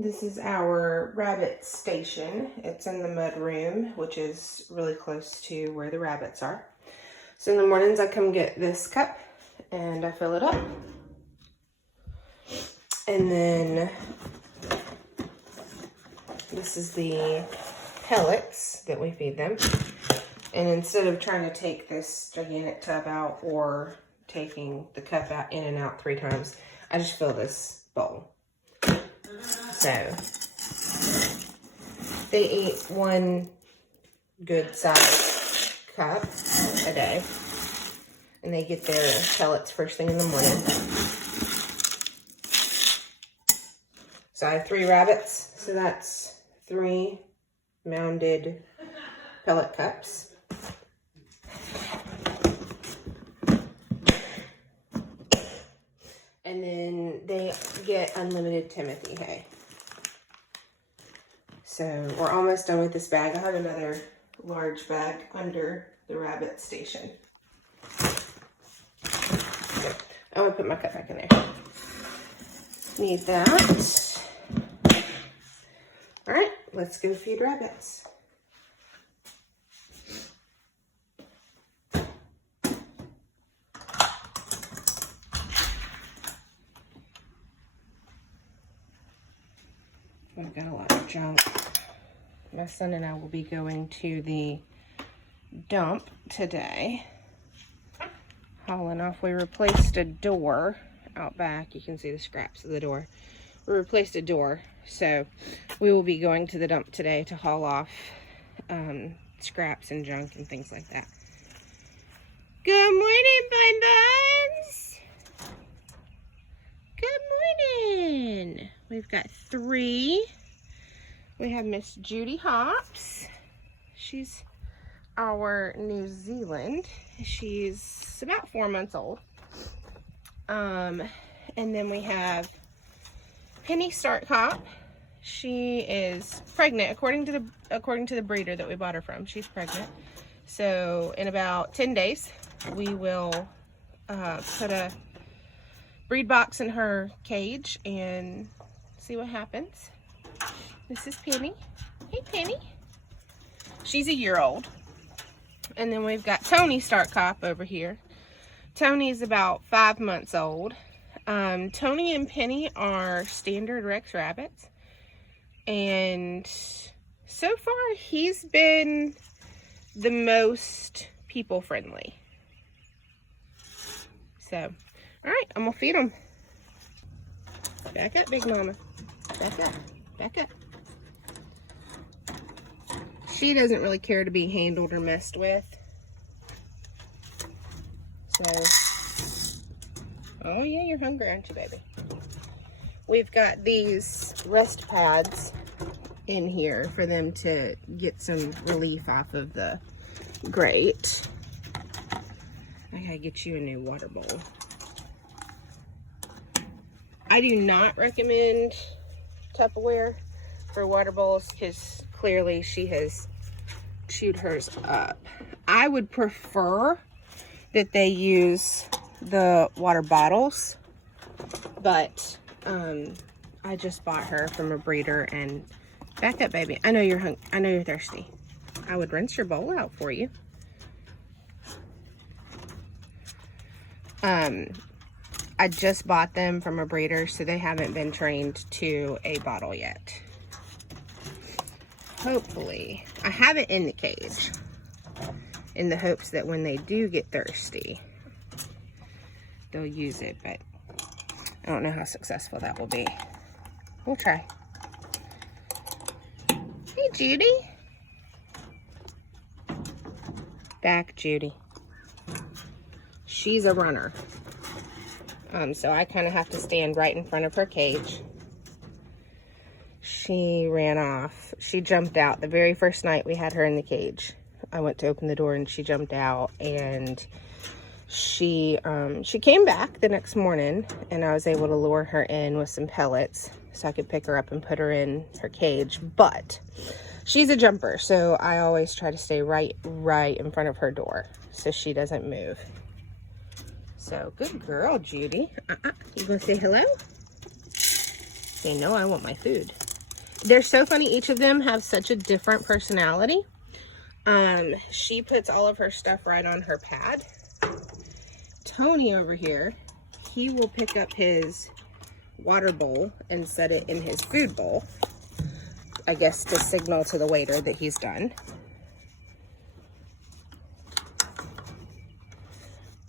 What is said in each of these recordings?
This is our rabbit station. It's in the mud room, which is really close to where the rabbits are. So in the mornings I come get this cup and I fill it up. And then this is the pellets that we feed them. And instead of trying to take this gigantic tub out or taking the cup out in and out 3 times, I just fill this bowl. So they eat 1 good size cup a day, and they get their pellets first thing in the morning. So I have 3 rabbits, so that's 3 mounded pellet cups. And then they get unlimited Timothy hay. So we're almost done with this bag. I have another large bag under the rabbit station. So I'm gonna put my cup back in there. Need that. All right, let's go feed rabbits. I've got a lot of junk. My son and I will be going to the dump today. Hauling off. We replaced a door out back. You can see the scraps of the door. We replaced a door, so we will be going to the dump today to haul off scraps and junk and things like that. Good morning, Bun Buns. Good morning. We've got 3. We have Miss Judy Hops. She's our New Zealand. She's about 4 months old. And then we have Penny Starkop. She is pregnant, according to the breeder that we bought her from. She's pregnant. So in about 10 days, we will put a breed box in her cage and see what happens. This is Penny. Hey, Penny. She's a year old. And then we've got Tony Starkop over here. Tony's about 5 months old. Tony and Penny are standard Rex rabbits. And so far, he's been the most people friendly. So, all right, I'm gonna feed him. Back up, Big Mama. Back up. Back up. She doesn't really care to be handled or messed with. So, oh yeah, you're hungry, aren't you, baby? We've got these rest pads in here for them to get some relief off of the grate. I gotta get you a new water bowl. I do not recommend Tupperware for water bowls because clearly she has chewed hers up. I would prefer that they use the water bottles, but I just bought her from a breeder. And back up, baby. I know you're hungry. I know you're thirsty. I would rinse your bowl out for you. I just bought them from a breeder, so they haven't been trained to a bottle yet. Hopefully. I have it in the cage in the hopes that when they do get thirsty, they'll use it, but I don't know how successful that will be. We'll try. Hey, Judy. Back, Judy. She's a runner. So I kind of have to stand right in front of her cage. She ran off. She jumped out the very first night we had her in the cage. I went to open the door and she jumped out, and she came back the next morning, and I was able to lure her in with some pellets so I could pick her up and put her in her cage. But she's a jumper, so I always try to stay right in front of her door so she doesn't move. So, good girl, Judy. You gonna say hello? Say, no, I want my food. they're so funny. Each of them have such a different personality. She puts all of her stuff right on her pad. Tony over here, he will pick up his water bowl and set it in his food bowl, I guess to signal to the waiter that he's done.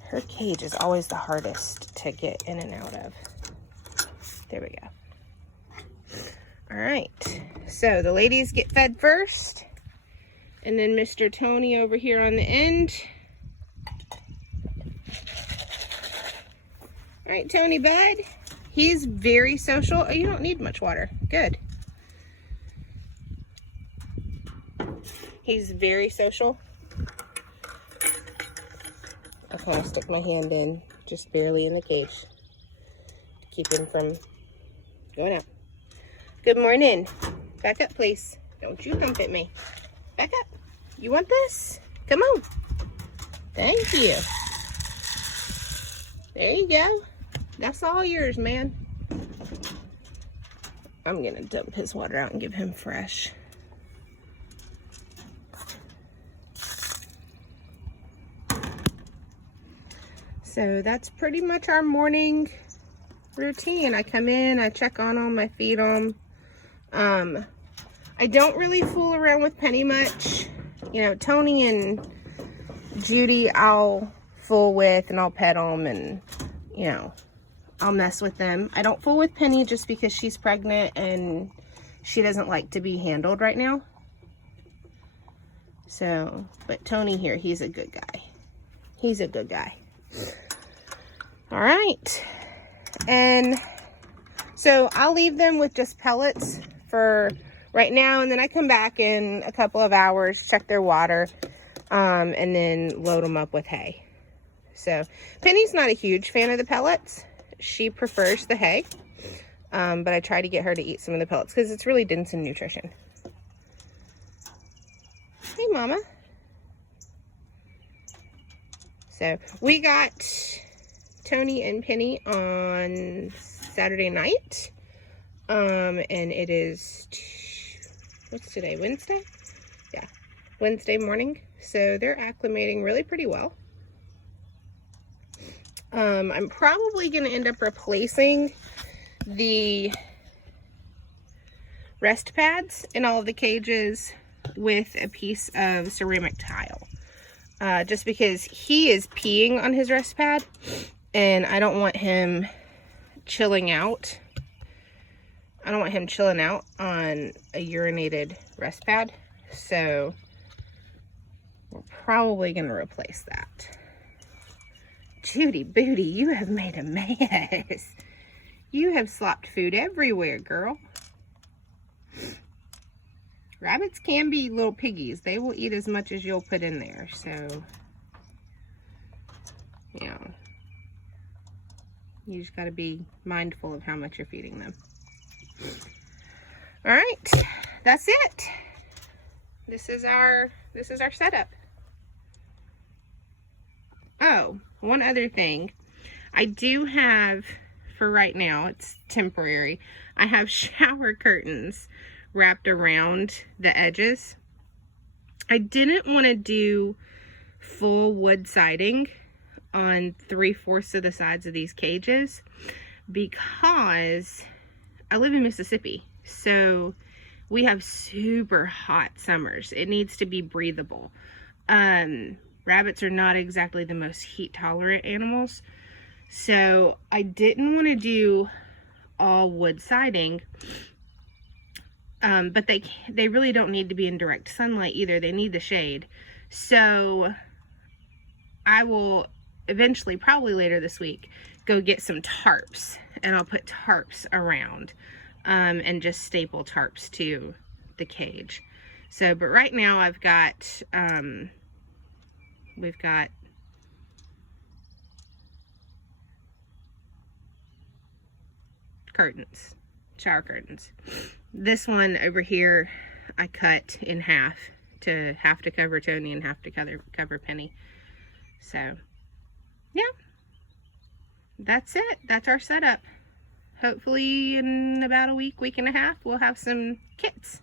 Her cage is always the hardest to get in and out of. There we go. All right, so the ladies get fed first, and then Mr. Tony over here on the end. All right, Tony bud, he's very social. Oh, you don't need much water. Good. He's very social. I kind of stick my hand in, just barely in the cage, to keep him from going out. Good morning. Back up, please. Don't you hump at me. Back up. You want this? Come on. Thank you. There you go. That's all yours, man. I'm going to dump his water out and give him fresh. So that's pretty much our morning routine. I come in, I check on them, I feed them. I don't really fool around with Penny much. You know, Tony and Judy I'll fool with and I'll pet them and, you know, I'll mess with them. I don't fool with Penny just because she's pregnant and she doesn't like to be handled right now. So, but Tony here, he's a good guy. He's a good guy. All right, and so I'll leave them with just pellets for right now, and then I come back in a couple of hours, check their water, and then load them up with hay. So Penny's not a huge fan of the pellets. She prefers the hay, but I try to get her to eat some of the pellets because it's really dense in nutrition. Hey, Mama. So we got Tony and Penny on Saturday night, and it is, what's today, Wednesday? Yeah, Wednesday morning. So they're acclimating really pretty well. I'm probably going to end up replacing the rest pads in all of the cages with a piece of ceramic tile. Just because he is peeing on his rest pad and I don't want him chilling out. I don't want him chilling out on a urinated rest pad. So we're probably going to replace that. Judy Booty, you have made a mess. You have slopped food everywhere, girl. Rabbits can be little piggies. They will eat as much as you'll put in there. So, you know, you just got to be mindful of how much you're feeding them. All right, that's it. This is our setup. Oh, one other thing. I do have, for right now, it's temporary, I have shower curtains wrapped around the edges. I didn't want to do full wood siding on 3/4 of the sides of these cages because I live in Mississippi, so we have super hot summers. It needs to be breathable. Rabbits are not exactly the most heat tolerant animals, so I didn't want to do all wood siding. But they really don't need to be in direct sunlight either. They need the shade. So I will eventually, probably later this week, go get some tarps, and I'll put tarps around, and just staple tarps to the cage. So, but right now I've got, we've got curtains, shower curtains. This one over here I cut in half to cover Tony and half to cover Penny. So yeah, that's it. That's our setup. hopefully in about a week, week and a half, we'll have some kits.